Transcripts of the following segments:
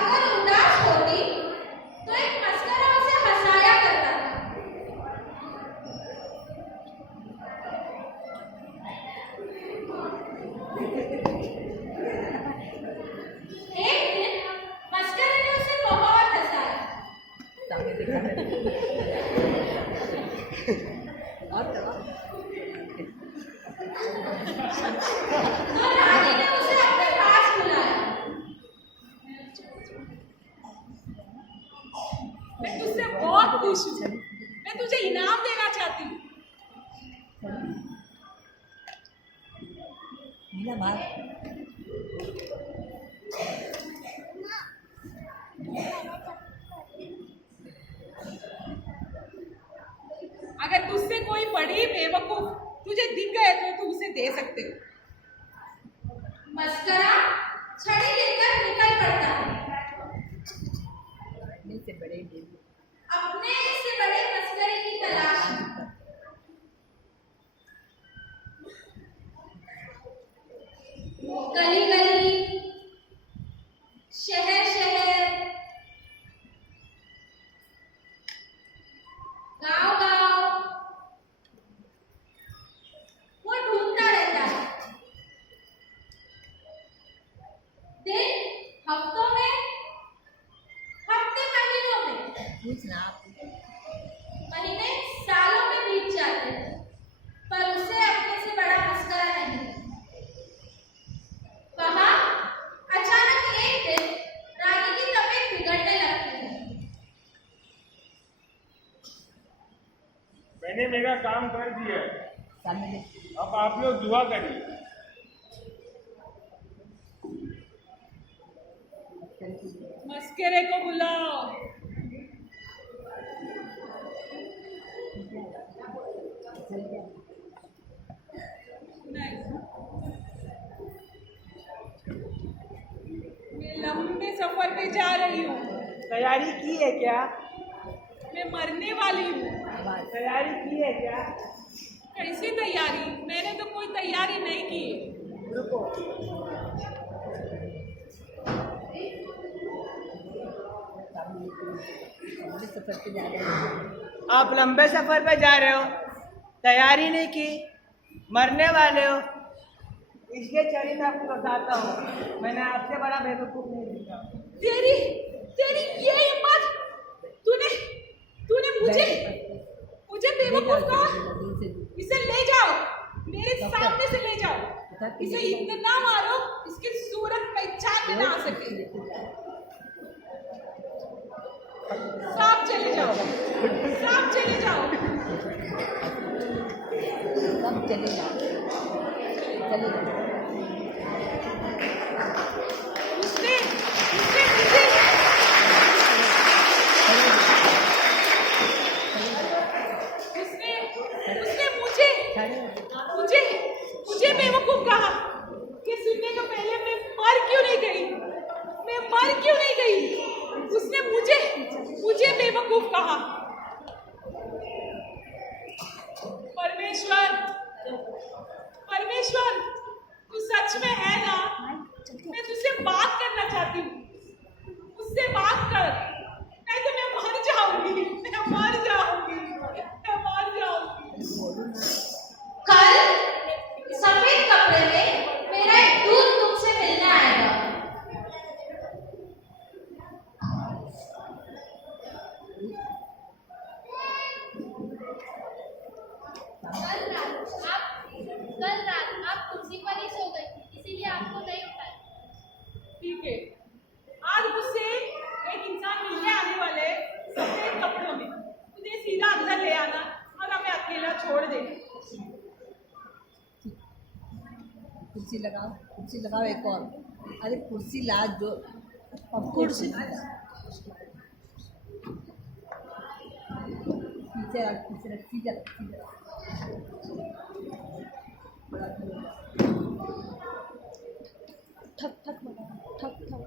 अगर उदास होती तो एक मस्करा उसे हंसाया करता था। एक दिन मस्करे ने उसे बहुत हंसाया। तो रानी ने उसे अपने पास बुलाया। मैं तुझसे बहुत खुश हूँ। मैं तुझे इनाम देना चाहती हूँ। अगर तुझसे कोई बड़ी बेवकूफ तुझे दिख गए तो तू उसे दे सकते हो। मस्करा छड़ी लेकर निकल पड़ता है। अपने से बड़े मस्करे की तलाश में। गली गली, शहर शहर, गांव गांव वो ढूंढता रहता है। दिन हफ्तों में, हफ्ते महीनों में, महीने सालों में बीत जाते हैं, पर उसे अपने से बड़ा मस्करा नहीं। वहाँ अचानक एक दिन रानी की तबीयत बिगड़ने लगती है। मैंने मेरा काम कर दिया, अब आप लोग दुआ करिए। मस्करे को बुलाओ। नहीं। मैं लंबे सफर पे जा रही हूँ। तैयारी की है क्या? मैं मरने वाली हूँ। तैयारी की है क्या? कैसी तैयारी? मैंने तो कोई तैयारी नहीं की। रुको। आप लंबे सफर पे जा रहे हो, तैयारी नहीं की, मरने वाले हो, इसलिए चलिए मैं आपको बताता हूँ, मैंने आपसे बड़ा बेवकूफ नहीं देखा। तेरी तेरी ये हिम्मत! तूने मुझे बेवकूफ कहा? इसे ले जाओ, मेरे सामने से ले जाओ। इसे इतना मारो इसकी सूरत पहचान में ना आ सके। साफ चले जाओ, साफ चले जाओ। उसने मुझे बेवकूफ कहा कि सुनने का पहले मैं मर क्यों नहीं गई? उसने मुझे बेवकूफ कहा। परमेश्वर तू सच में है ना? मैं तुझसे बात करना चाहती हूँ, उससे बात कर, नहीं तो मैं मर जाऊंगी। कल सफेद कपड़े में मेरा एक दूत तुमसे मिलने आएगा। कल रात आप कुर्सी पर ही सो गई थी, इसीलिए आपको नहीं उठाया। ठीक है, आज मुझसे एक इंसान मिलने आने वाले सफेद कपड़ों में, मुझे सीधा अंदर ले आना और हमें अकेला छोड़ देना। कुर्सी लगाओ एक और। अरे कुर्सी ला जो, अब कुर्सी पीछे रख, सीधा ठक ठक ठक ठक।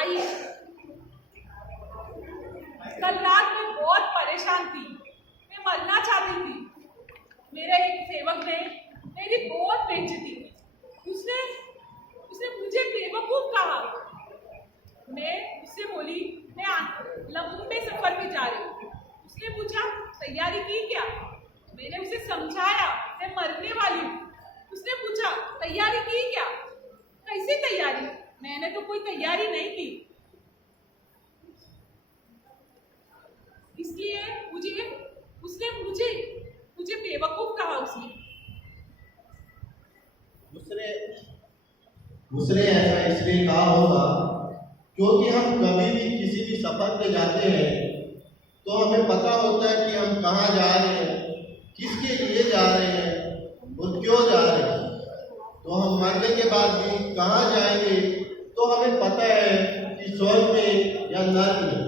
आइए। कल रात मैं बहुत परेशान थी। मरना चाहती थी। मेरे एक सेवक ने मेरी बहुत बेइज्जती की। उसने मुझे बेवकूफ कहा। मैं उससे बोली मैं लंबे सफर में जा रही हूँ। उसने पूछा तैयारी की क्या? मैंने उसे समझाया मैं मरने वाली हूँ। उसने पूछा तैयारी की क्या? कैसी तैयारी? मैंने तो कोई तैयारी नहीं की। इसलिए उसने मुझे बेवकूफ कहा। उसने ऐसा इसलिए कहा होगा क्योंकि हम कभी भी किसी भी सफर पे जाते हैं तो हमें पता होता है कि हम कहाँ जा रहे हैं, किसके लिए जा रहे हैं और क्यों जा रहे हैं। तो हम मरने के बाद भी कहाँ जाएंगे तो हमें पता है कि स्वर्ग में या नरक में।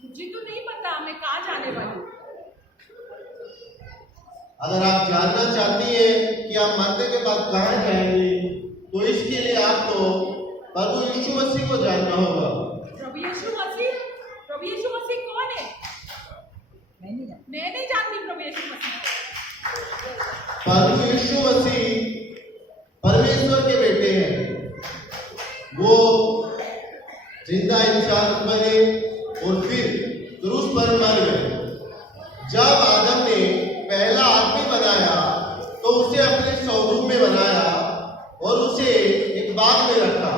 मुझे तो नहीं पता मैं कहाँ जाने वाली हूँ। अगर आप जानना चाहती हैं कि आप मरने के बाद कहाँ जाएंगे तो इसके लिए आपको प्रभु यीशु मसीह को जानना होगा। प्रभु यीशु मसीह कौन है? मैं नहीं जानती प्रभु यीशु मसीह। प्रभु यीशु मसीह परमेश्वर के बेटे हैं। वो जिंदा इंसान बने और फिर क्रूस पर मर गए। जब आदम ने पहला आदमी बनाया तो उसे अपने स्वरूप में बनाया और उसे एक बाग में रखा।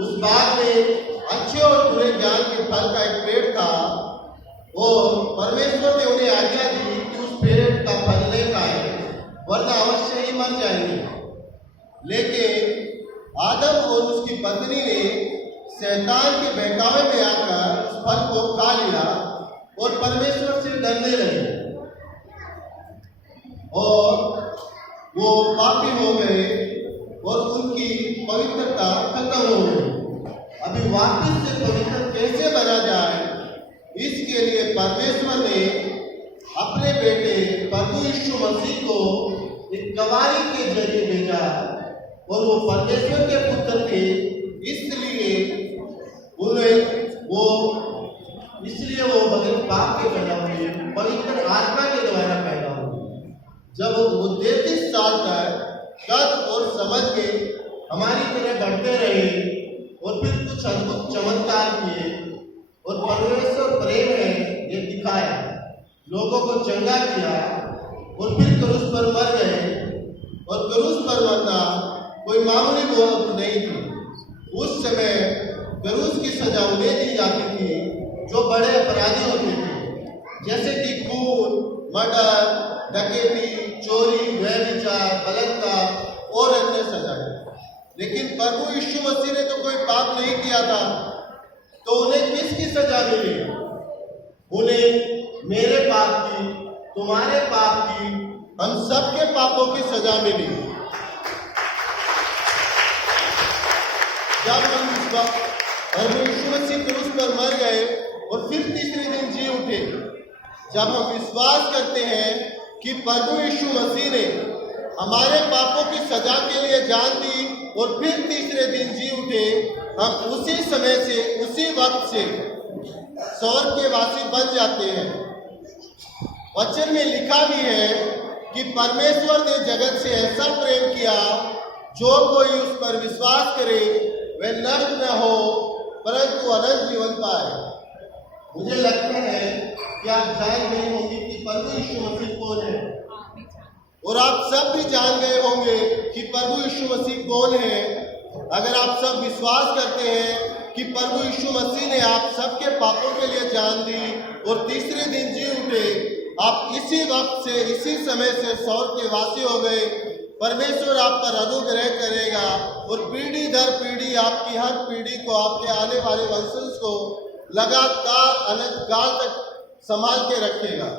उस बाग में अच्छे और बुरे ज्ञान के फल का एक पेड़ था और परमेश्वर ने उन्हें आज्ञा दी कि उस पेड़ का फल नहीं खाए वरना अवश्य ही मर जाएंगे। लेकिन आदम और उसकी पत्नी ने शैतान के बहकावे में आकर उस फल को खा लिया और परमेश्वर से डरने लगे और वो पापी हो गए और उनकी पवित्रता खत्म हो गई। अभी वापस से पवित्र कैसे बना जाए, इसके लिए परमेश्वर ने अपने बेटे प्रभु यीशु मसीह को एक गवाही के जरिए भेजा और वो परमेश्वर के पुत्र थे। इसलिए वो बगैर पाप के पैदा हुए, पवित्र आत्मा के द्वारा पैदा हुए। जब वो 33 साल तक कद और समझ में हमारी तरह बढ़ते रहे और फिर कुछ अद्भुत चमत्कार किए और परमेश्वर प्रेम है ये दिखाया, लोगों को चंगा किया और फिर क्रूस पर मर गए। और क्रूस पर मरना कोई मामूली बात नहीं थी। उस समय क्रूस की सजा उन्हें दी जाती थी जो बड़े अपराधी होते थे, जैसे कि खून, मर्डर, डकैती, चोरी, व्यभिचार, बलात्कार और अन्य सजाएं। लेकिन प्रभु यीशु मसीह ने तो कोई पाप नहीं किया था, तो उन्हें किसकी सजा मिली? उन्हें मेरे पाप की, तुम्हारे पाप की, हम सबके पापों की सजा मिली। जब हम यीशु मसीह क्रूस पर मर गए और फिर तीसरे दिन जी उठे, जब हम विश्वास करते हैं कि प्रभु यीशु मसीह ने हमारे पापों की सजा के लिए जान दी और फिर तीसरे दिन जी उठे, हम उसी समय से, उसी वक्त से स्वर्ग के वासी बन जाते हैं। वचन में लिखा भी है कि परमेश्वर ने जगत से ऐसा प्रेम किया, जो कोई उस पर विश्वास करे वह नष्ट न हो परंतु अनंत जीवन पाए। मुझे लगता है कि आप जान गए होंगे कि प्रभु यीशु मसीह कौन है, और आप सब भी जान गए होंगे कि प्रभु यीशु मसीह कौन है। अगर आप सब विश्वास करते हैं कि प्रभु यीशु मसीह ने आप सबके पापों के लिए जान दी और तीसरे दिन जी उठे, आप इसी वक्त से, इसी समय से स्वर्ग के वासी हो गए, परमेश्वर आप पर अनुग्रह करेगा और पीढ़ी दर पीढ़ी आपकी हर पीढ़ी को, आपके आने वाले वंशज को लगातार अनंत काल तक संभाल के रखेगा।